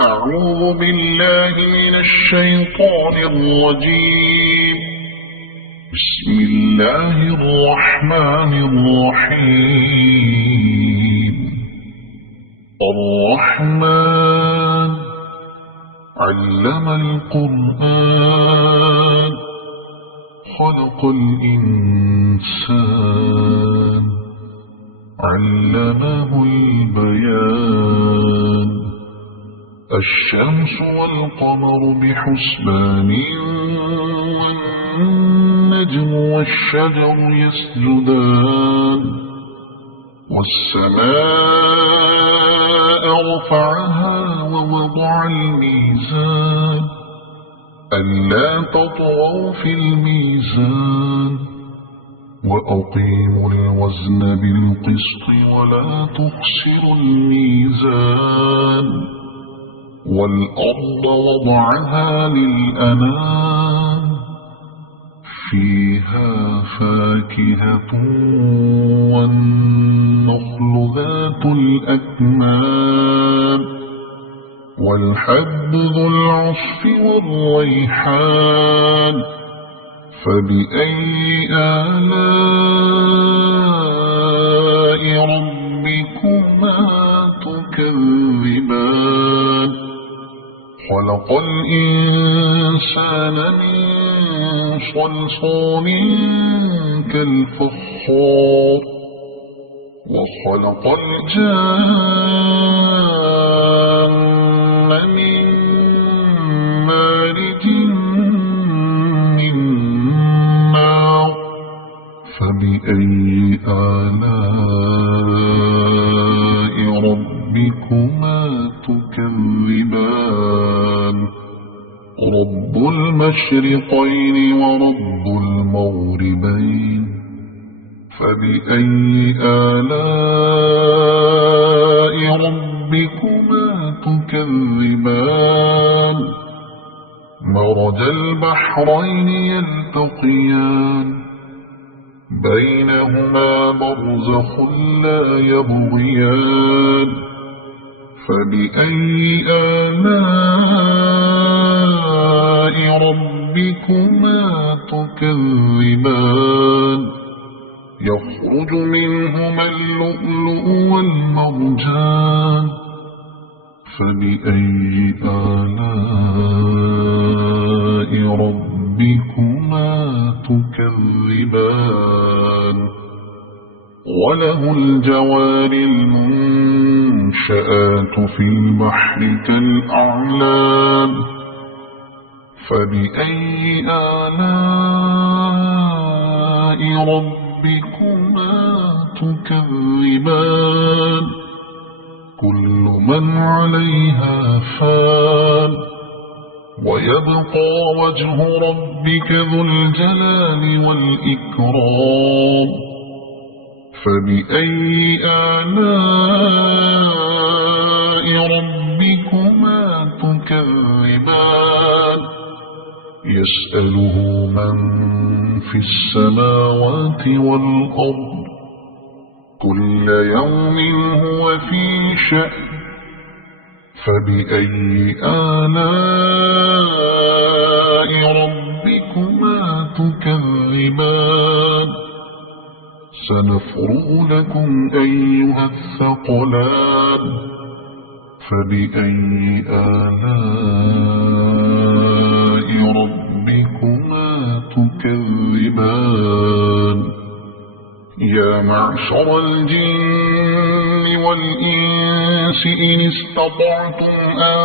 أعوذ بالله من الشيطان الرجيم. بسم الله الرحمن الرحيم. الرحمن علم القرآن خلق الإنسان علمه البيان. الشمس والقمر بحسبان والنجم والشجر يسجدان. والسماء رفعها ووضع الميزان ألا تطغوا في الميزان وأقيموا الوزن بالقسط ولا تخسروا الميزان. والأرض وضعها للأنام فيها فاكهة والنخل ذات الأكمام والحب ذو العصف والريحان. فبأي آلاء ربكما تكذبان. خلق الإنسان من صلصال كالفخار وخلق الجان من مارج من نار. فبأي آلاء ربكما تكذبان. رب المشرقين ورب المغربين. فبأي آلاء ربكما تكذبان. مرج البحرين يلتقيان بينهما برزخ لا يبغيان. فبأي آلاء ربكما تكذبان. يخرج منهما اللؤلؤ والمرجان. فبأي آلاء ربكما تكذبان. وله الجوار المنشآت في البحر كالأعلام. فبأي آلاء ربكما تكذبان. كل من عليها فان ويبقى وجه ربك ذو الجلال والإكرام. فبأي آلاء ربكما تكذبان. يسأله من في السماوات والأرض كل يوم هو في شأن. فبأي آلاء ربكما تكذبان. سنفرغ لكم أيها الثقلان. فبأي آلاء ربكما تكذبان. يا معشر الجن والإنس إن استطعتم أن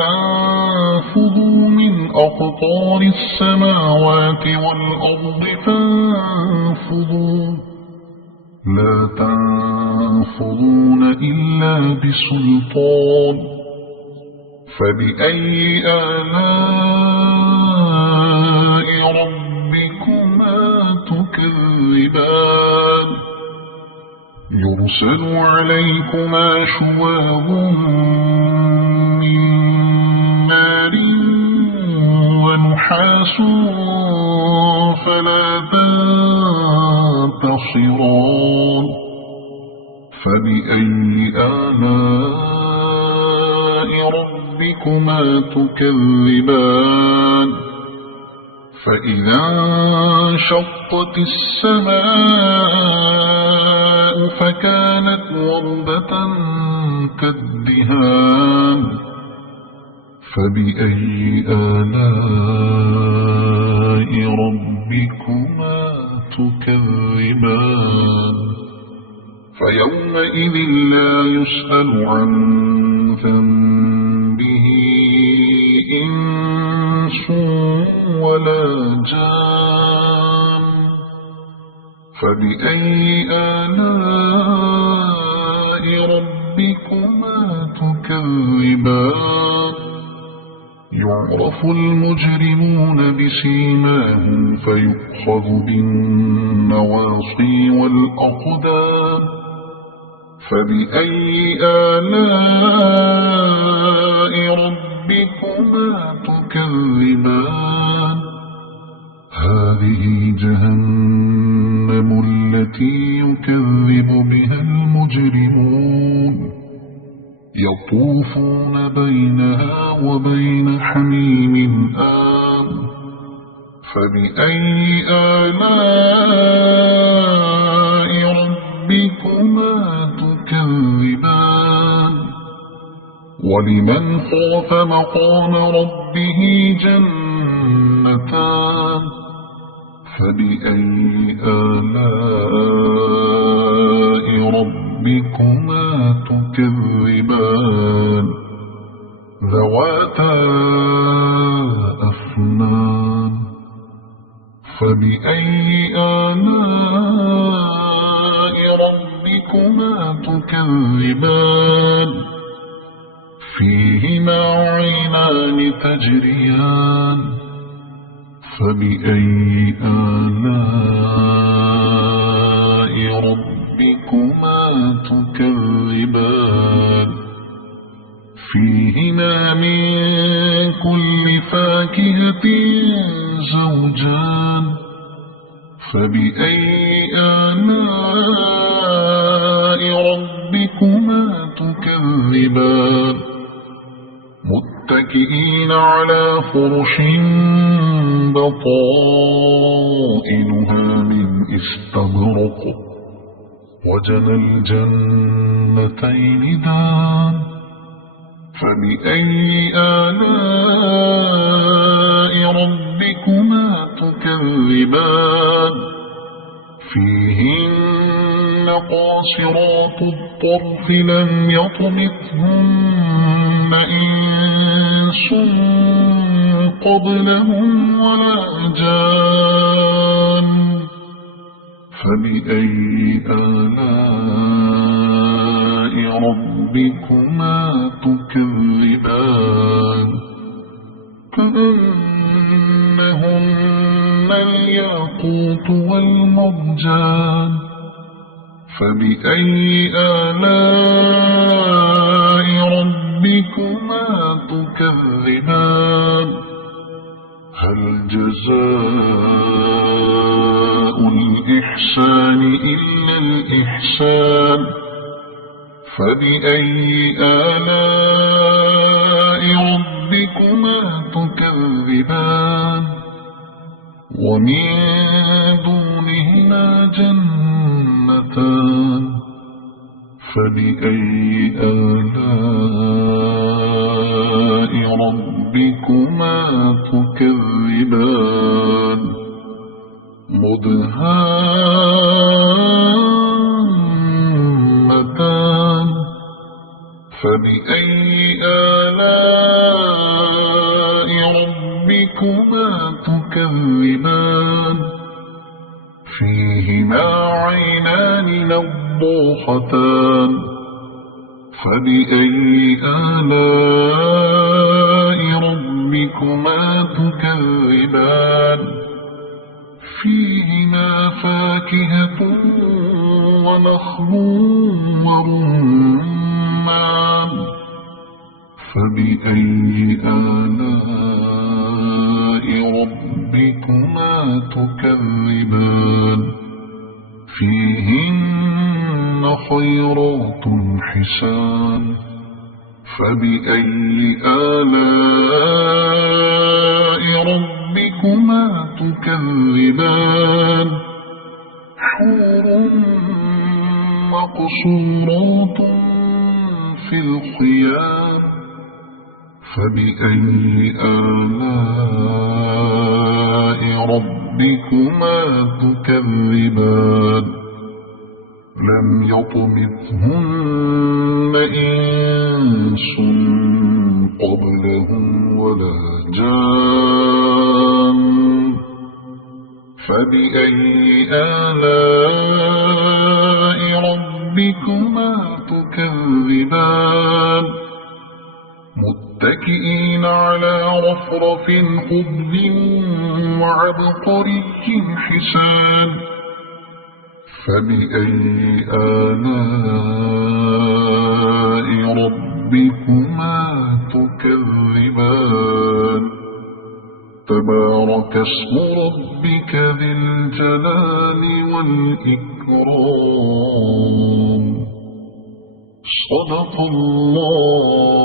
تنفذوا من أقطار السماوات والأرض فانفذوا لا تنفذون إلا بسلطان. فبأي آلاء ربكما تكذبان. يرسل عليكما شواظ من نار ونحاس فلا تنتصران. فبأي آلاء ربكما ربكما تكذبان فإذا انشقت السماء فكانت وردة كالدهان فبأي آلاء ربكما تكذبان فيومئذ لا يسأل عن ذنبه إنس ولا جان فبأي آلاء ربكما تكذبان يعرف المجرمون بسيماهم فيؤخذ بالنواصي والأقدام فبأي آلاء ربكما تكذبان هذه جهنم التي يكذب بها المجرمون يطوفون بينها وبين حميم آن فبأي آلاء ربكما تكذبان ولمن خاف مقام ربه جنتان فبأي آلاء ربكما تكذبان ذواتا أفنان فبأي آلاء ربكما تكذبان فيهما عينان تجريان فبأي آلاء ربكما تكذبان فيهما من كل فاكهة زوجان فبأي آلاء ربكما تكذبان متكئين على فرش بطائنها من استبرق وجنى الجنتين دان فبأي آلاء ربكما تكذبان فيهن قاصرات الطرف لم يطمثهن إنس قبلهم ولا جان فبأي آلاء ربكما تكذبان كأنهن الياقوت والمرجان فبأي آلاء ربكما تكذبان هل جزاء الإحسان إلا الإحسان فبأي آلاء ربكما تكذبان ومن دونهما جنتان فبأي آلاء ربكما تكذبان مدهامتان فبأي آلاء ربكما تكذبان فيهما عينان نضاختان فبأي آلاء ربكما تكذبان فيهما فاكهة ونخل ورمان فبأي آلاء ربكما تكذبان فيهن خيرات حسان فبأي آلاء ربكما تكذبان حور مقصورات في الخيام فبأي آلاء ربكما تكذبان لم يطمثهن إنس قبلهم ولا جان فبأي آلاء ربكما تكذبان متكئين على رفرف خضر وعبقري حسان فبأي آلاء ربكما تكذبان تبارك اسم ربك ذي الجلال والإكرام صدق الله